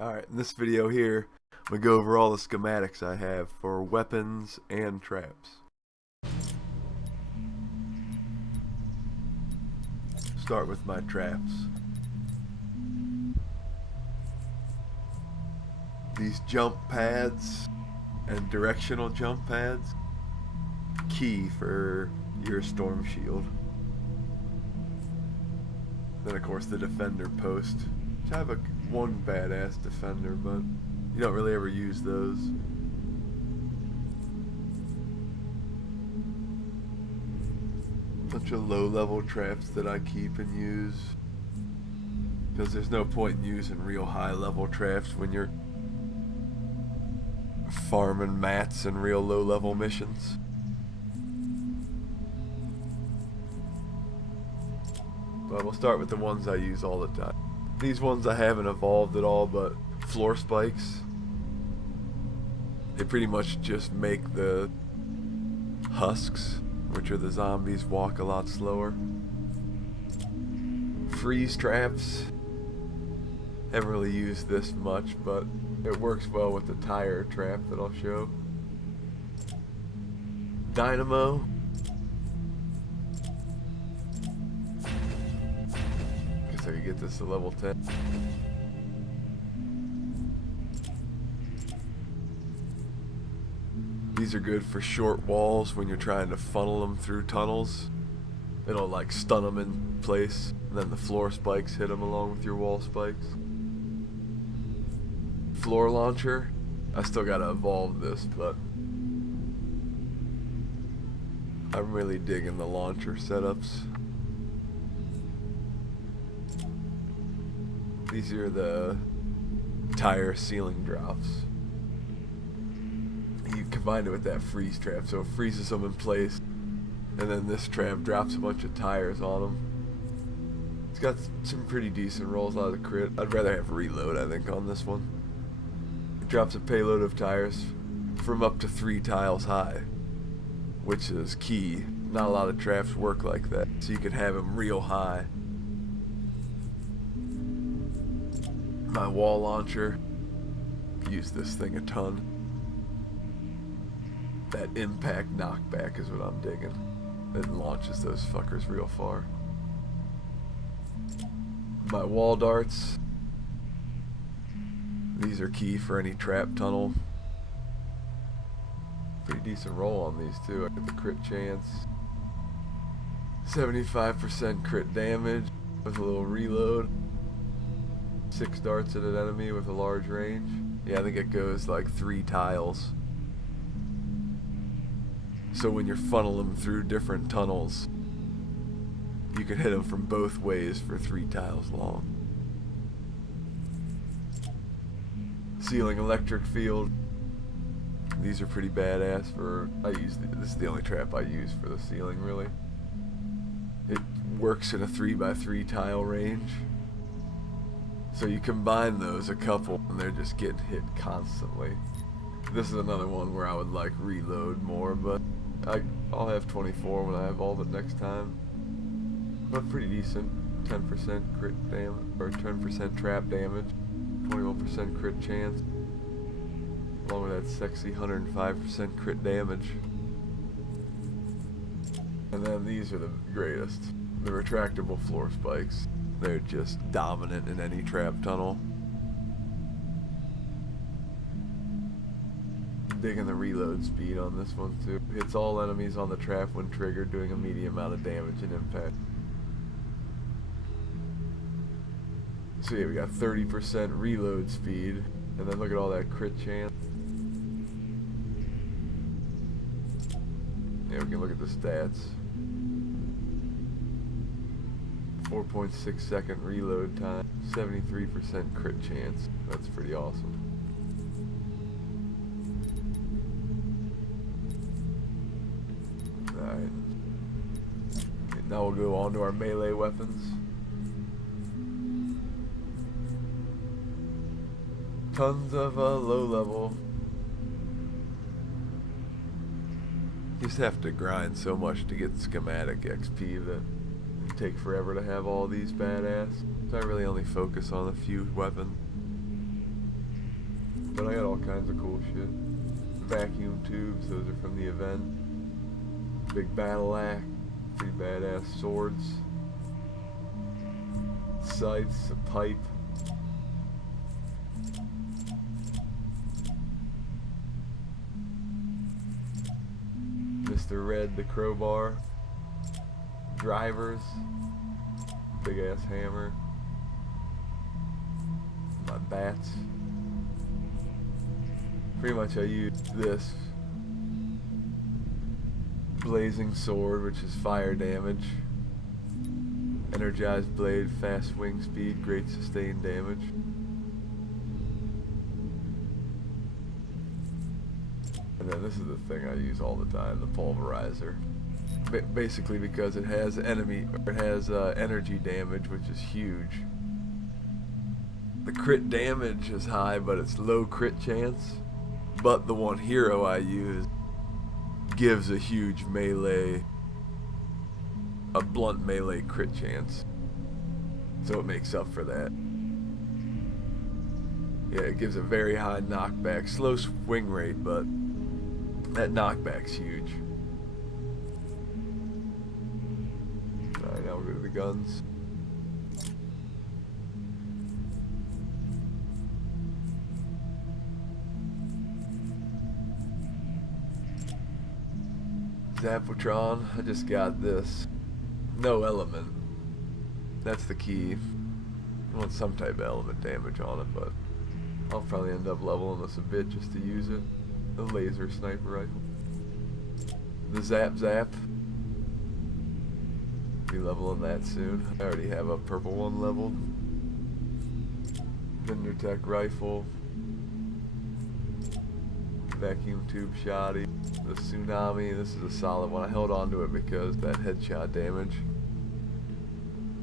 Alright, in this video here, I'm going to go over all the schematics I have for weapons and traps. Start with my traps. These jump pads and directional jump pads, key for your storm shield. Then of course the defender post, which I have one badass defender, but you don't really ever use those. Bunch of low level traps that I keep and use, because there's no point in using real high level traps when you're farming mats and real low level missions. But we'll start with the ones I use all the time. These ones I haven't evolved at all, but floor spikes. They pretty much just make the husks, which are the zombies, walk a lot slower. Freeze traps. Haven't really used this much, but it works well with the tire trap that I'll show. Dynamo. Guess I could get this to level 10. These are good for short walls when you're trying to funnel them through tunnels. It'll like stun them in place, and then the floor spikes hit them along with your wall spikes. Floor launcher. I still gotta evolve this, but I'm really digging the launcher setups. These are the tire ceiling drops. You combine it with that freeze trap, so it freezes them in place, and then this trap drops a bunch of tires on them. It's got some pretty decent rolls out of the crit. I'd rather have reload, I think, on this one. It drops a payload of tires from up to 3 tiles high, which is key. Not a lot of traps work like that, so you can have them real high. My wall launcher, use this thing a ton. That impact knockback is what I'm digging. It launches those fuckers real far. My wall darts. These are key for any trap tunnel. Pretty decent roll on these too. I get the crit chance. 75% crit damage with a little reload. 6 darts at an enemy with a large range. Yeah, I think it goes like 3 tiles. So when you're funneling them through different tunnels, you can hit them from both ways for 3 tiles long. Ceiling electric field. These are pretty badass for, this is the only trap I use for the ceiling really. It works in a 3x3 tile range. So you combine those a couple and they're just getting hit constantly. This is another one where I would like reload more, but I'll have 24 when I evolve it next time. But pretty decent. 10% crit damage, or 10% trap damage, 21% crit chance, along with that sexy 105% crit damage. And then these are the greatest. The retractable floor spikes. They're just dominant in any trap tunnel. Digging the reload speed on this one too. Hits all enemies on the trap when triggered, doing a medium amount of damage and impact. So yeah, we got 30% reload speed, and then look at all that crit chance. Yeah, we can look at the stats. 4.6 second reload time, 73% crit chance. That's pretty awesome. Alright. Now we'll go on to our melee weapons. Tons of low level. You just have to grind so much to get schematic XP that it take forever to have all these badass. So I really only focus on a few weapons. But I got all kinds of cool shit. Vacuum tubes, those are from the event. Big battle axe, pretty badass swords. Scythes, a pipe. Mr. Red, the crowbar. Drivers. Big ass hammer. My bats. Pretty much I use this blazing sword, which is fire damage. Energized blade, fast swing speed, great sustained damage. And then this is the thing I use all the time, the pulverizer. Basically because it has energy damage, which is huge. The crit damage is high, but it's low crit chance. But the one hero I use gives a huge melee, a blunt melee crit chance. So it makes up for that. Yeah, it gives a very high knockback, slow swing rate, but that knockback's huge. Alright, now we'll go to the guns. Zapotron, I just got this. No element. That's the key. I want some type of element damage on it, but I'll probably end up leveling this a bit just to use it. The laser sniper rifle. The Zap. Be leveling that soon. I already have a purple one leveled. Vindertech rifle. Vacuum tube shotty. The Tsunami, this is a solid one. I held on to it because that headshot damage.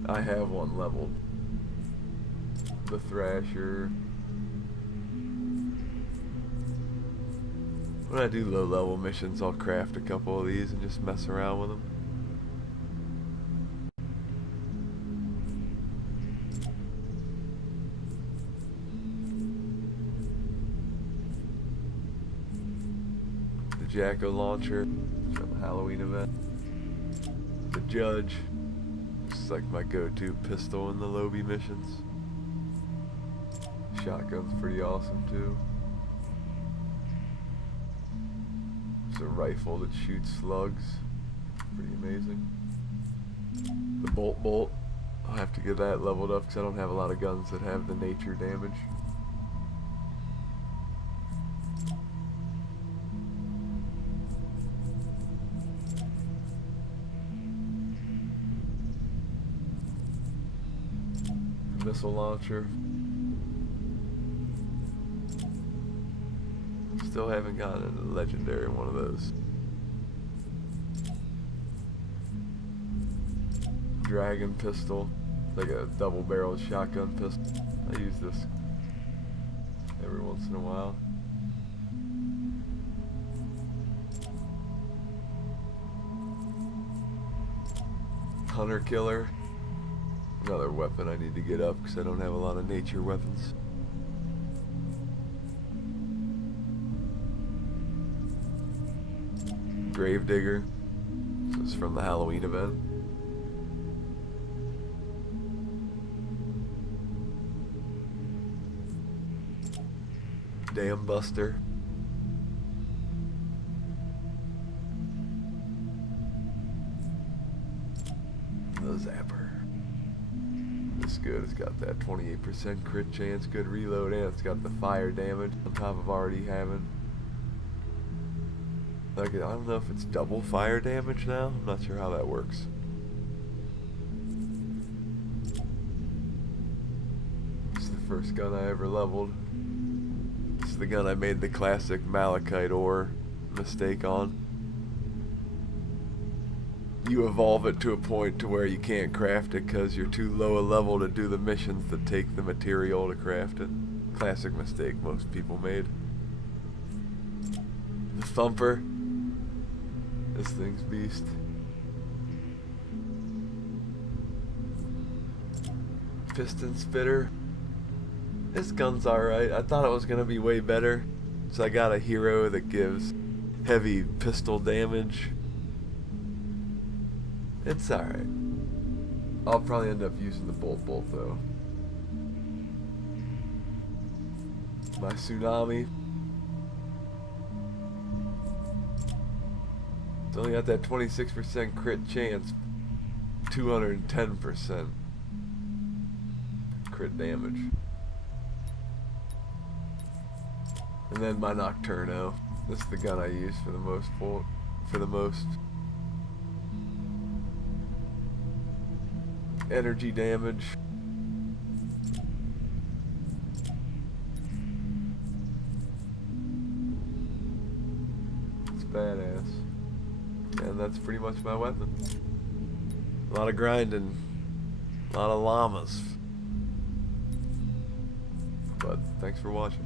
I have one leveled. The Thrasher. When I do low level missions, I'll craft a couple of these and just mess around with them. Jacko launcher from the Halloween event. The Judge, it's like my go-to pistol in the lobby missions. Shotgun's pretty awesome too. It's a rifle that shoots slugs, pretty amazing. The Bolt, I'll have to get that leveled up because I don't have a lot of guns that have the nature damage. Missile launcher. Still haven't gotten a legendary one of those. Dragon pistol, like a double-barreled shotgun pistol. I use this every once in a while. Hunter killer. Another weapon I need to get up because I don't have a lot of nature weapons. Gravedigger. This is from the Halloween event. Dam Buster. The Zapper. It's good. It's got that 28% crit chance, good reload, and it's got the fire damage on top of already having. Like, I don't know if it's double fire damage now. I'm not sure how that works. It's the first gun I ever leveled. This is the gun I made the classic malachite ore mistake on. You evolve it to a point to where you can't craft it because you're too low a level to do the missions that take the material to craft it. Classic mistake most people made. The Thumper. This thing's beast. Piston Spitter. This gun's alright. I thought it was gonna be way better. So I got a hero that gives heavy pistol damage. It's alright. I'll probably end up using the bolt though. My tsunami. It's only got that 26% crit chance. 210% crit damage. And then my Nocturno. This is the gun I use for the most energy damage. It's badass. And that's pretty much my weapon. A lot of grinding. A lot of llamas. But thanks for watching.